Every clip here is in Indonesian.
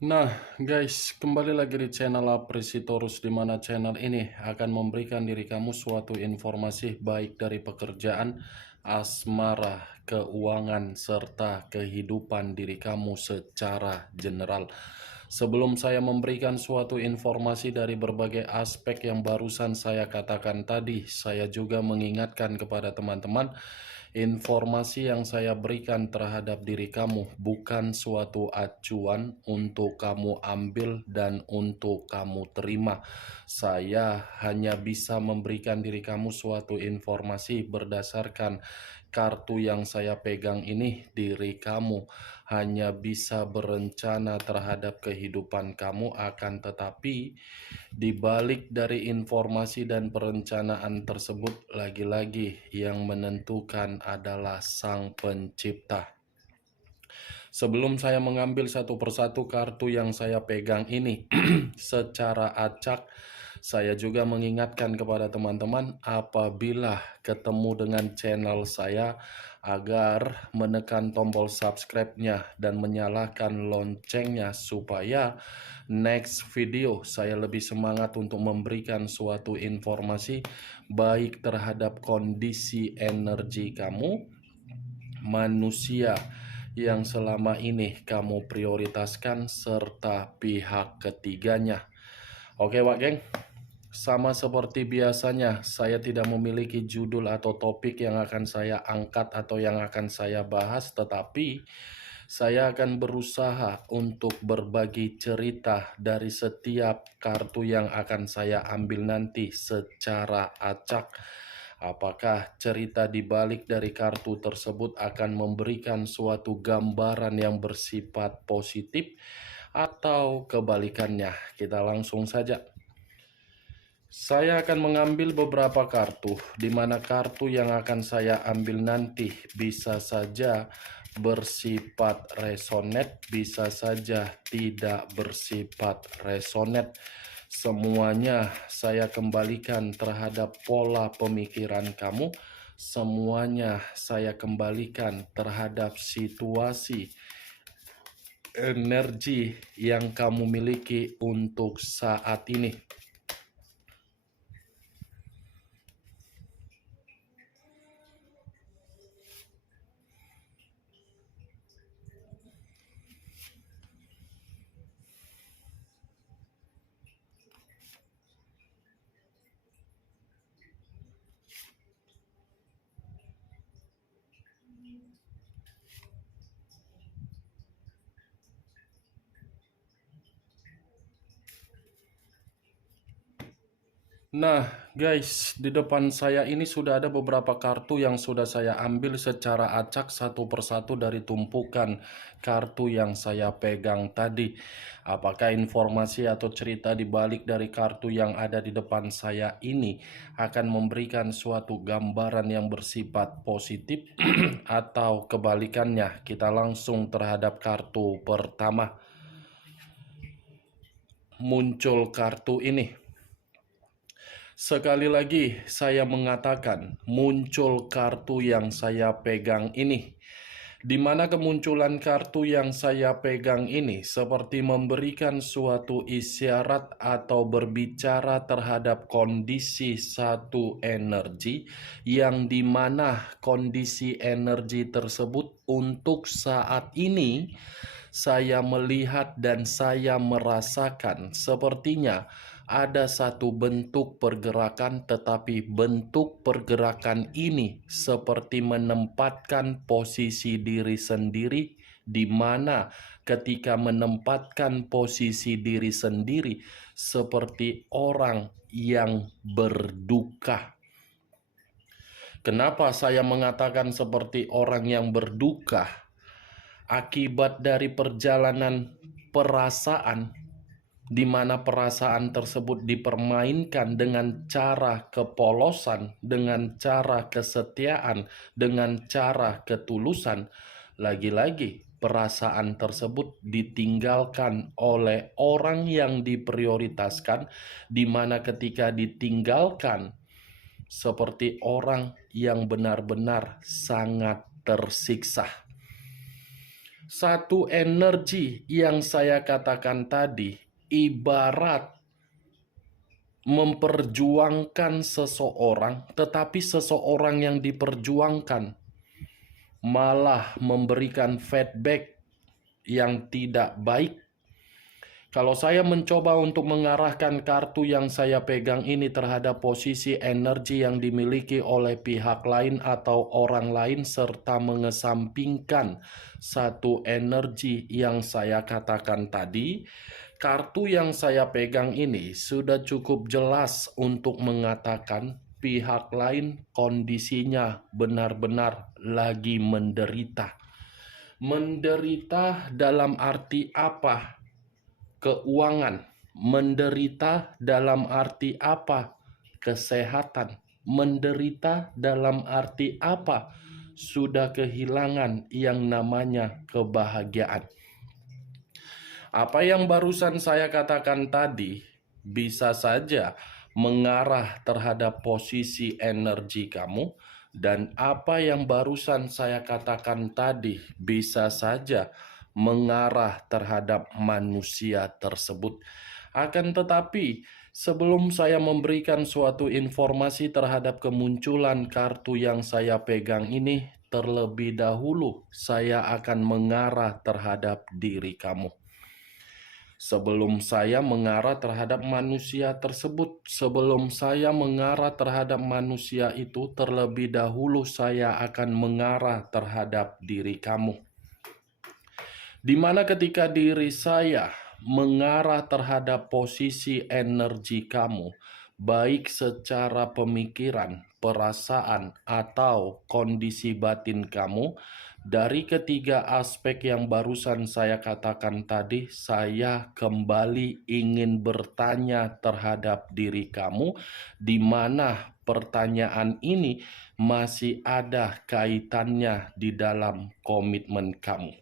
Nah, guys, kembali lagi di channel Apresitorus, di mana channel ini akan memberikan diri kamu suatu informasi baik dari pekerjaan, asmara, keuangan, serta kehidupan diri kamu secara general. Sebelum saya memberikan suatu informasi dari berbagai aspek yang barusan saya katakan tadi, saya juga mengingatkan kepada teman-teman, informasi yang saya berikan terhadap diri kamu bukan suatu acuan untuk kamu ambil dan untuk kamu terima. Saya hanya bisa memberikan diri kamu suatu informasi berdasarkan kartu yang saya pegang ini. Diri kamu hanya bisa berencana terhadap kehidupan kamu, akan tetapi di balik dari informasi dan perencanaan tersebut, lagi-lagi yang menentukan adalah Sang Pencipta. Sebelum saya mengambil satu persatu kartu yang saya pegang ini secara acak, saya juga mengingatkan kepada teman-teman apabila ketemu dengan channel saya agar menekan tombol subscribe-nya dan menyalakan loncengnya supaya next video saya lebih semangat untuk memberikan suatu informasi baik terhadap kondisi energi kamu, manusia yang selama ini kamu prioritaskan, serta pihak ketiganya. Oke Wak Geng, sama seperti biasanya, saya tidak memiliki judul atau topik yang akan saya angkat atau yang akan saya bahas, tetapi saya akan berusaha untuk berbagi cerita dari setiap kartu yang akan saya ambil nanti secara acak. Apakah cerita di balik dari kartu tersebut akan memberikan suatu gambaran yang bersifat positif atau kebalikannya? Kita langsung saja. Saya akan mengambil beberapa kartu, di mana kartu yang akan saya ambil nanti bisa saja bersifat resonate, bisa saja tidak bersifat resonate. Semuanya saya kembalikan terhadap pola pemikiran kamu. Semuanya saya kembalikan terhadap situasi energi yang kamu miliki untuk saat ini. Nah, guys, di depan saya ini sudah ada beberapa kartu yang sudah saya ambil secara acak satu persatu dari tumpukan kartu yang saya pegang tadi. Apakah informasi atau cerita di balik dari kartu yang ada di depan saya ini akan memberikan suatu gambaran yang bersifat positif atau kebalikannya? Kita langsung terhadap kartu pertama. Muncul kartu ini. Sekali lagi saya mengatakan, muncul kartu yang saya pegang ini. Di mana kemunculan kartu yang saya pegang ini seperti memberikan suatu isyarat atau berbicara terhadap kondisi satu energi, yang dimana kondisi energi tersebut untuk saat ini saya melihat dan saya merasakan sepertinya ada satu bentuk pergerakan, tetapi bentuk pergerakan ini seperti menempatkan posisi diri sendiri, di mana ketika menempatkan posisi diri sendiri seperti orang yang berduka. Kenapa saya mengatakan seperti orang yang berduka? Akibat dari perjalanan perasaan, di mana perasaan tersebut dipermainkan dengan cara kepolosan, dengan cara kesetiaan, dengan cara ketulusan. Lagi-lagi perasaan tersebut ditinggalkan oleh orang yang diprioritaskan, di mana ketika ditinggalkan seperti orang yang benar-benar sangat tersiksa. Satu energi yang saya katakan tadi ibarat memperjuangkan seseorang, tetapi seseorang yang diperjuangkan malah memberikan feedback yang tidak baik. Kalau saya mencoba untuk mengarahkan kartu yang saya pegang ini terhadap posisi energi yang dimiliki oleh pihak lain atau orang lain, serta mengesampingkan satu energi yang saya katakan tadi, kartu yang saya pegang ini sudah cukup jelas untuk mengatakan pihak lain kondisinya benar-benar lagi menderita. Menderita dalam arti apa? Keuangan. Menderita dalam arti apa? Kesehatan. Menderita dalam arti apa? Sudah kehilangan yang namanya kebahagiaan. Apa yang barusan saya katakan tadi bisa saja mengarah terhadap posisi energi kamu, dan apa yang barusan saya katakan tadi bisa saja mengarah terhadap manusia tersebut. Akan tetapi, sebelum saya memberikan suatu informasi terhadap kemunculan kartu yang saya pegang ini, terlebih dahulu saya akan mengarah terhadap diri kamu. Sebelum saya mengarah terhadap manusia tersebut, sebelum saya mengarah terhadap manusia itu, terlebih dahulu saya akan mengarah terhadap diri kamu. Di mana ketika diri saya mengarah terhadap posisi energi kamu, baik secara pemikiran, perasaan, atau kondisi batin kamu, dari ketiga aspek yang barusan saya katakan tadi, saya kembali ingin bertanya terhadap diri kamu, di mana pertanyaan ini masih ada kaitannya di dalam komitmen kamu.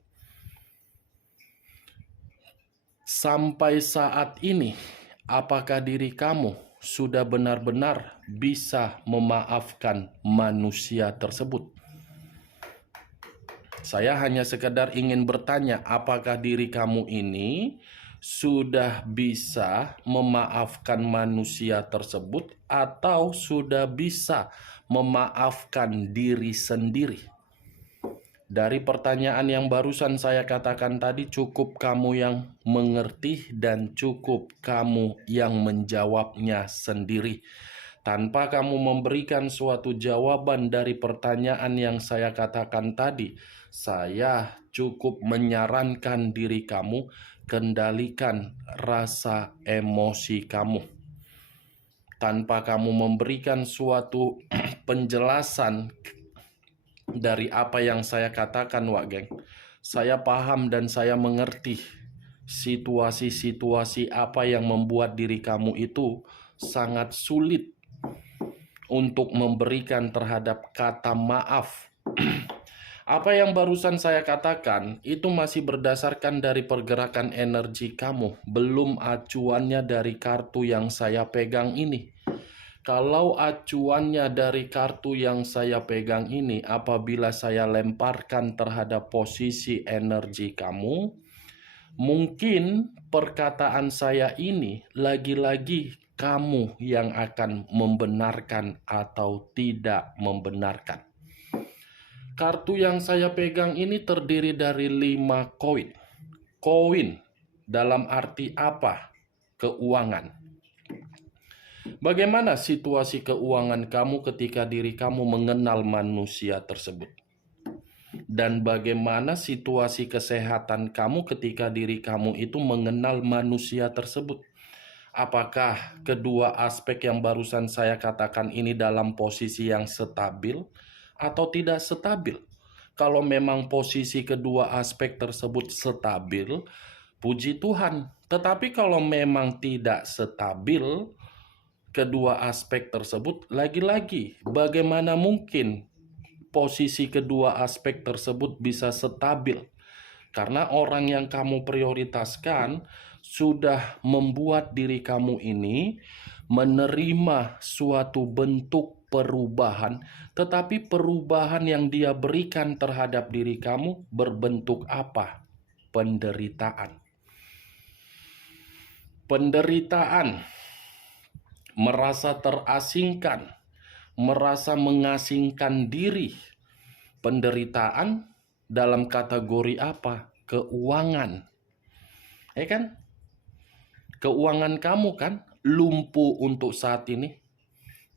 Sampai saat ini, apakah diri kamu sudah benar-benar bisa memaafkan manusia tersebut? Saya hanya sekedar ingin bertanya, apakah diri kamu ini sudah bisa memaafkan manusia tersebut atau sudah bisa memaafkan diri sendiri? Dari pertanyaan yang barusan saya katakan tadi, cukup kamu yang mengerti dan cukup kamu yang menjawabnya sendiri. Tanpa kamu memberikan suatu jawaban dari pertanyaan yang saya katakan tadi, saya cukup menyarankan diri kamu kendalikan rasa emosi kamu. Tanpa kamu memberikan suatu penjelasan dari apa yang saya katakan, Wak Geng, saya paham dan saya mengerti situasi-situasi apa yang membuat diri kamu itu sangat sulit untuk memberikan terhadap kata maaf. Apa yang barusan saya katakan itu masih berdasarkan dari pergerakan energi kamu, belum acuannya dari kartu yang saya pegang ini. Kalau acuannya dari kartu yang saya pegang ini, apabila saya lemparkan terhadap posisi energi kamu, mungkin perkataan saya ini lagi-lagi kamu yang akan membenarkan atau tidak membenarkan. Kartu yang saya pegang ini terdiri dari 5 koin. Koin dalam arti apa? Keuangan. Bagaimana situasi keuangan kamu ketika diri kamu mengenal manusia tersebut? Dan bagaimana situasi kesehatan kamu ketika diri kamu itu mengenal manusia tersebut? Apakah kedua aspek yang barusan saya katakan ini dalam posisi yang stabil atau tidak stabil? Kalau memang posisi kedua aspek tersebut stabil, puji Tuhan. Tetapi kalau memang tidak stabil kedua aspek tersebut, lagi-lagi bagaimana mungkin posisi kedua aspek tersebut bisa stabil? Karena orang yang kamu prioritaskan sudah membuat diri kamu ini menerima suatu bentuk perubahan, tetapi perubahan yang dia berikan terhadap diri kamu berbentuk apa? penderitaan. Penderitaan, merasa terasingkan, merasa mengasingkan diri. Penderitaan dalam kategori apa? Keuangan. Kan? Keuangan kamu kan lumpuh untuk saat ini.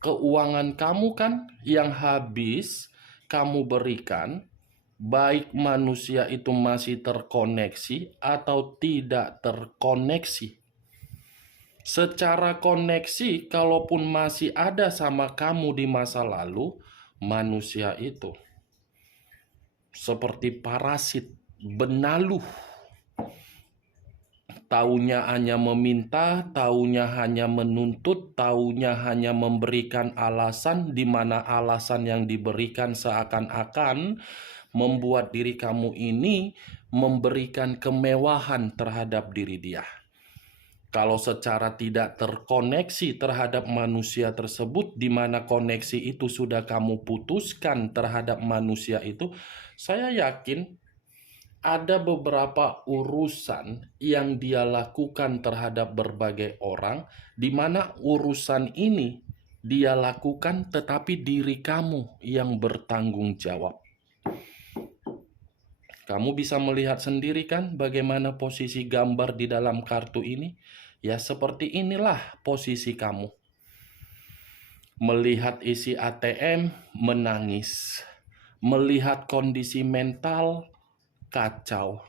Keuangan kamu kan yang habis kamu berikan, baik manusia itu masih terkoneksi atau tidak terkoneksi. Secara koneksi, kalaupun masih ada sama kamu di masa lalu, manusia itu seperti parasit, benaluh. Taunya hanya meminta, taunya hanya menuntut, taunya hanya memberikan alasan, di mana alasan yang diberikan seakan-akan membuat diri kamu ini memberikan kemewahan terhadap diri dia. Kalau secara tidak terkoneksi terhadap manusia tersebut, di mana koneksi itu sudah kamu putuskan terhadap manusia itu, saya yakin ada beberapa urusan yang dia lakukan terhadap berbagai orang, di mana urusan ini dia lakukan tetapi diri kamu yang bertanggung jawab. Kamu bisa melihat sendiri kan bagaimana posisi gambar di dalam kartu ini? Ya seperti inilah posisi kamu. Melihat isi ATM, menangis. Melihat kondisi mental, kacau.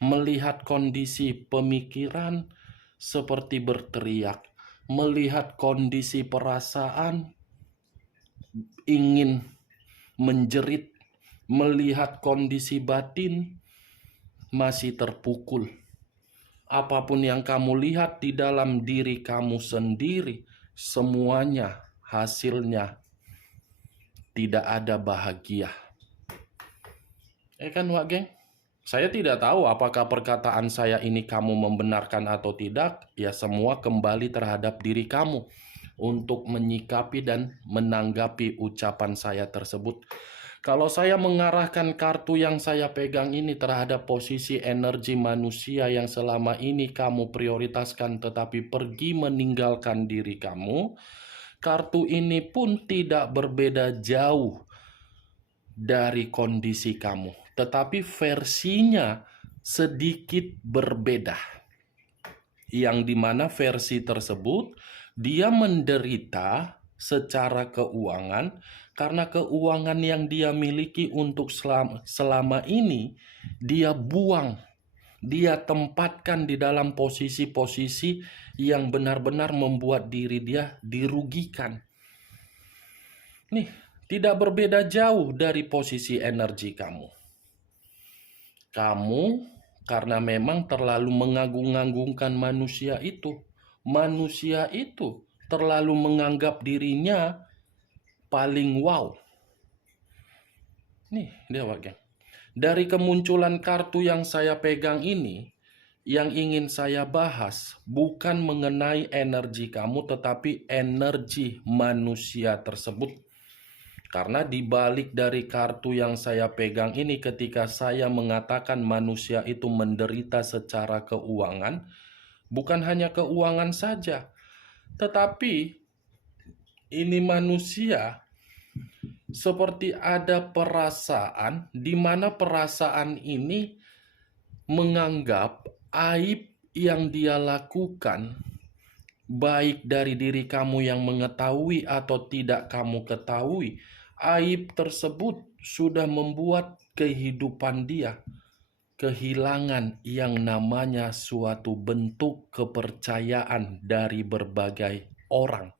Melihat kondisi pemikiran, seperti berteriak. Melihat kondisi perasaan, ingin menjerit. Melihat kondisi batin, masih terpukul. Apapun yang kamu lihat di dalam diri kamu sendiri, semuanya hasilnya tidak ada bahagia. Kan Wak Geng? Saya tidak tahu apakah perkataan saya ini kamu membenarkan atau tidak. Ya semua kembali terhadap diri kamu untuk menyikapi dan menanggapi ucapan saya tersebut. Kalau saya mengarahkan kartu yang saya pegang ini terhadap posisi energi manusia yang selama ini kamu prioritaskan tetapi pergi meninggalkan diri kamu, kartu ini pun tidak berbeda jauh dari kondisi kamu, tetapi versinya sedikit berbeda. Yang dimana versi tersebut dia menderita secara keuangan karena keuangan yang dia miliki untuk selama ini dia buang, dia tempatkan di dalam posisi-posisi yang benar-benar membuat diri dia dirugikan. Nih, tidak berbeda jauh dari posisi energi kamu. Kamu karena memang terlalu mengagung-agungkan manusia itu. Manusia itu terlalu menganggap dirinya paling wow. Nih dia Wak Geng. Dari kemunculan kartu yang saya pegang ini, yang ingin saya bahas bukan mengenai energi kamu tetapi energi manusia tersebut. Karena dibalik dari kartu yang saya pegang ini, ketika saya mengatakan manusia itu menderita secara keuangan, bukan hanya keuangan saja, tetapi ini manusia seperti ada perasaan di mana perasaan ini menganggap aib yang dia lakukan, baik dari diri kamu yang mengetahui atau tidak kamu ketahui, aib tersebut sudah membuat kehidupan dia kehilangan yang namanya suatu bentuk kepercayaan dari berbagai orang.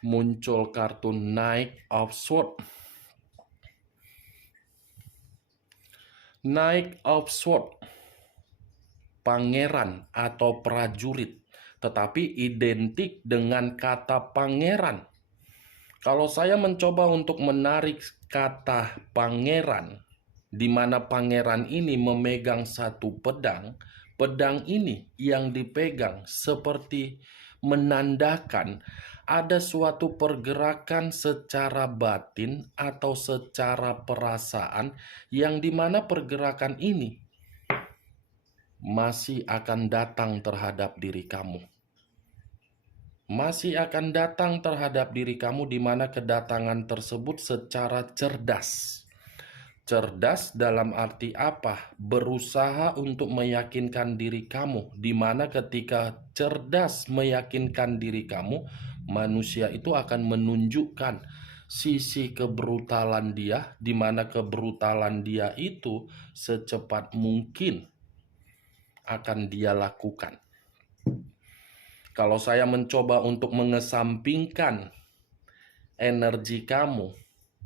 Muncul kartu Knight of Swords. Knight of Swords, pangeran atau prajurit, tetapi identik dengan kata pangeran. Kalau saya mencoba untuk menarik kata pangeran, di mana pangeran ini memegang satu pedang, pedang ini yang dipegang seperti menandakan ada suatu pergerakan secara batin atau secara perasaan yang dimana pergerakan ini masih akan datang terhadap diri kamu. Masih akan datang terhadap diri kamu di mana kedatangan tersebut secara cerdas. Cerdas dalam arti apa? Berusaha untuk meyakinkan diri kamu, di mana ketika cerdas meyakinkan diri kamu, manusia itu akan menunjukkan sisi kebrutalan dia, di mana kebrutalan dia itu secepat mungkin akan dia lakukan. Kalau saya mencoba untuk mengesampingkan energi kamu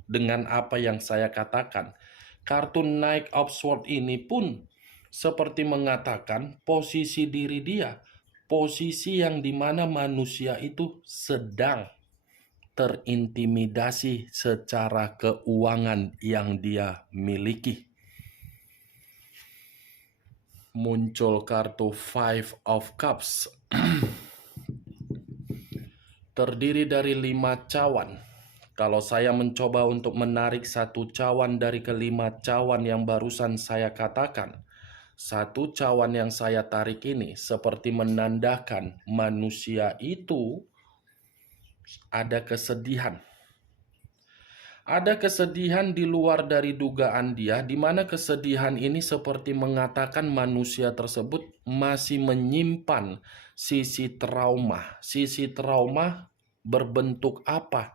dengan apa yang saya katakan, kartu Knight of Swords ini pun seperti mengatakan posisi diri dia, posisi yang dimana manusia itu sedang terintimidasi secara keuangan yang dia miliki. Muncul kartu Five of Cups. Terdiri dari 5 cawan. Kalau saya mencoba untuk menarik satu cawan dari kelima cawan yang barusan saya katakan, satu cawan yang saya tarik ini seperti menandakan manusia itu ada kesedihan. Ada kesedihan di luar dari dugaan dia, di mana kesedihan ini seperti mengatakan manusia tersebut masih menyimpan sisi trauma. Sisi trauma berbentuk apa?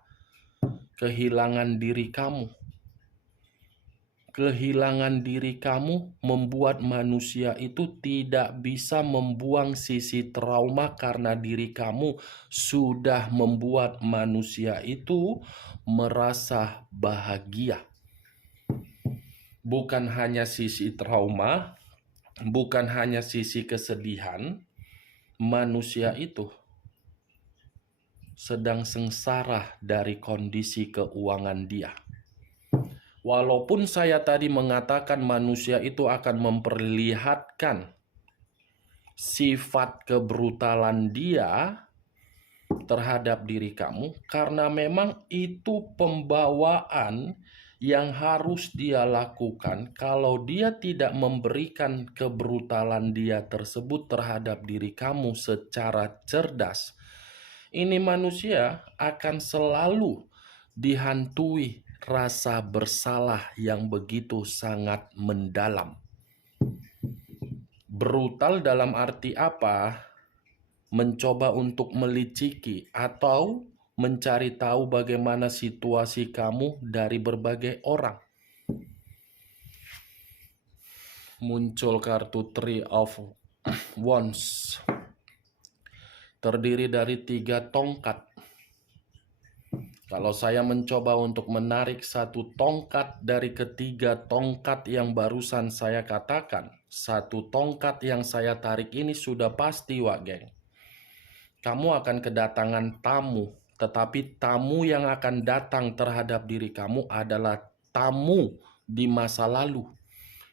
Kehilangan diri kamu. Kehilangan diri kamu membuat manusia itu tidak bisa membuang sisi trauma karena diri kamu sudah membuat manusia itu merasa bahagia. Bukan hanya sisi trauma, bukan hanya sisi kesedihan, manusia itu sedang sengsara dari kondisi keuangan dia. Walaupun saya tadi mengatakan manusia itu akan memperlihatkan sifat kebrutalan dia terhadap diri kamu, karena memang itu pembawaan yang harus dia lakukan kalau dia tidak memberikan kebrutalan dia tersebut terhadap diri kamu secara cerdas. Ini manusia akan selalu dihantui rasa bersalah yang begitu sangat mendalam. Brutal dalam arti apa? Mencoba untuk meliciki atau mencari tahu bagaimana situasi kamu dari berbagai orang. Muncul kartu Three of Wands. Terdiri dari 3 tongkat. Kalau saya mencoba untuk menarik satu tongkat dari ketiga tongkat yang barusan saya katakan, satu tongkat yang saya tarik ini sudah pasti, Wak Geng. Kamu akan kedatangan tamu, tetapi tamu yang akan datang terhadap diri kamu adalah tamu di masa lalu.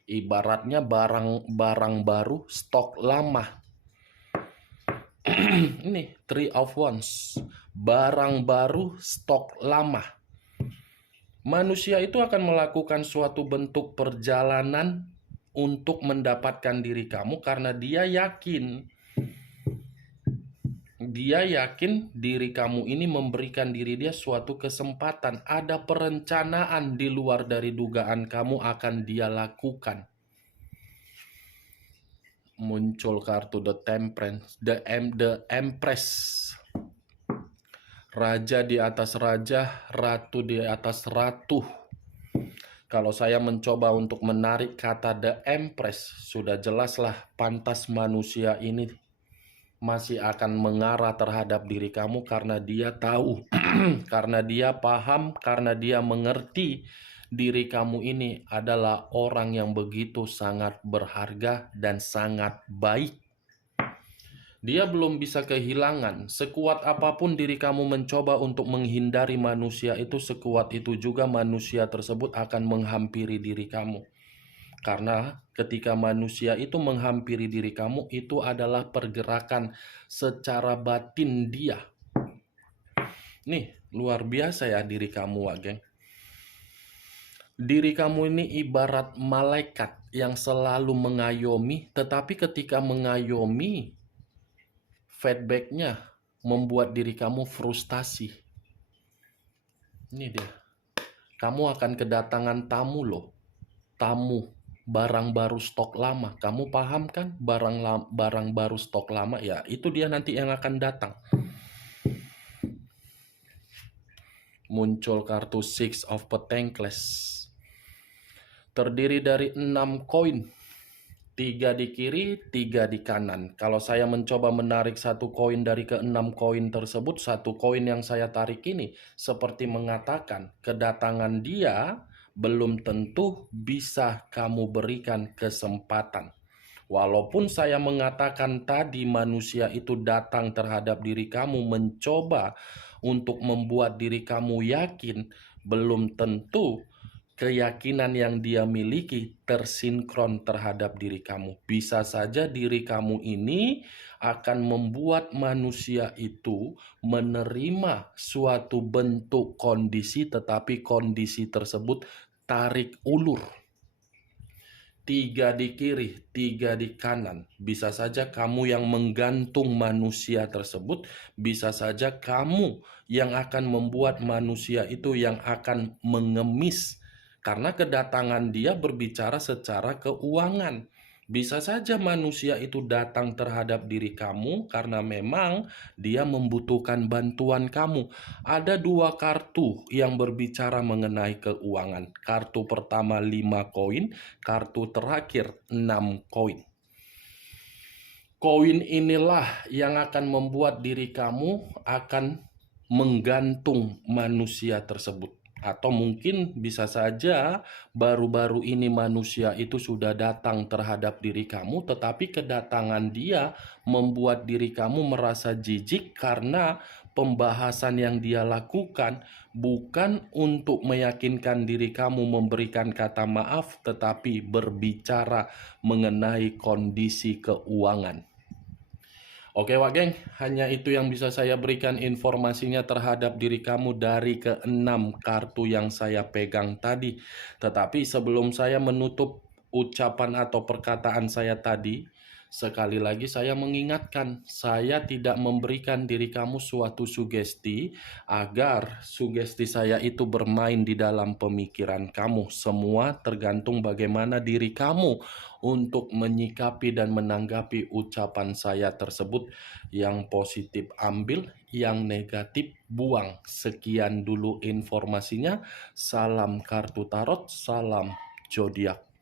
Ibaratnya barang baru, stok lama. Ini Three of Wands, barang baru, stok lama. Manusia itu akan melakukan suatu bentuk perjalanan untuk mendapatkan diri kamu karena dia yakin diri kamu ini memberikan diri dia suatu kesempatan. Ada perencanaan di luar dari dugaan kamu akan dia lakukan. Muncul kartu The Temperance, the Empress. Raja di atas raja, ratu di atas ratu. Kalau saya mencoba untuk menarik kata The Empress, sudah jelaslah pantas manusia ini masih akan mengarah terhadap diri kamu karena dia tahu, karena dia paham, karena dia mengerti diri kamu ini adalah orang yang begitu sangat berharga dan sangat baik. Dia belum bisa kehilangan. Sekuat apapun diri kamu mencoba untuk menghindari manusia itu, sekuat itu juga manusia tersebut akan menghampiri diri kamu. Karena ketika manusia itu menghampiri diri kamu, itu adalah pergerakan secara batin dia. Nih, luar biasa ya diri kamu, Wak Geng. Diri kamu ini ibarat malaikat yang selalu mengayomi, tetapi ketika mengayomi, feedbacknya membuat diri kamu frustasi. Ini dia. Kamu akan kedatangan tamu loh. Tamu. Barang baru stok lama. Kamu paham kan? Barang baru stok lama, ya itu dia nanti yang akan datang. Muncul kartu Six of Pentacles. Terdiri dari 6 koin. 3 di kiri, 3 di kanan. Kalau saya mencoba menarik satu koin dari ke-6 koin tersebut, satu koin yang saya tarik ini seperti mengatakan kedatangan dia belum tentu bisa kamu berikan kesempatan. Walaupun saya mengatakan tadi manusia itu datang terhadap diri kamu mencoba untuk membuat diri kamu yakin, belum tentu keyakinan yang dia miliki tersinkron terhadap diri kamu. Bisa saja diri kamu ini akan membuat manusia itu menerima suatu bentuk kondisi, tetapi kondisi tersebut tarik ulur. 3 di kiri, 3 di kanan. Bisa saja kamu yang menggantung manusia tersebut, bisa saja kamu yang akan membuat manusia itu yang akan mengemis. Karena kedatangan dia berbicara secara keuangan. Bisa saja manusia itu datang terhadap diri kamu karena memang dia membutuhkan bantuan kamu. Ada 2 kartu yang berbicara mengenai keuangan. Kartu pertama 5 koin, kartu terakhir 6 koin. Koin inilah yang akan membuat diri kamu akan menggantung manusia tersebut. Atau mungkin bisa saja baru-baru ini manusia itu sudah datang terhadap diri kamu, tetapi kedatangan dia membuat diri kamu merasa jijik karena pembahasan yang dia lakukan bukan untuk meyakinkan diri kamu memberikan kata maaf, tetapi berbicara mengenai kondisi keuangan. Oke Wak Geng, hanya itu yang bisa saya berikan informasinya terhadap diri kamu dari ke-6 kartu yang saya pegang tadi. Tetapi sebelum saya menutup ucapan atau perkataan saya tadi, sekali lagi saya mengingatkan, saya tidak memberikan diri kamu suatu sugesti agar sugesti saya itu bermain di dalam pemikiran kamu. Semua tergantung bagaimana diri kamu untuk menyikapi dan menanggapi ucapan saya tersebut. Yang positif ambil, yang negatif buang. Sekian dulu informasinya. Salam kartu tarot, salam zodiak.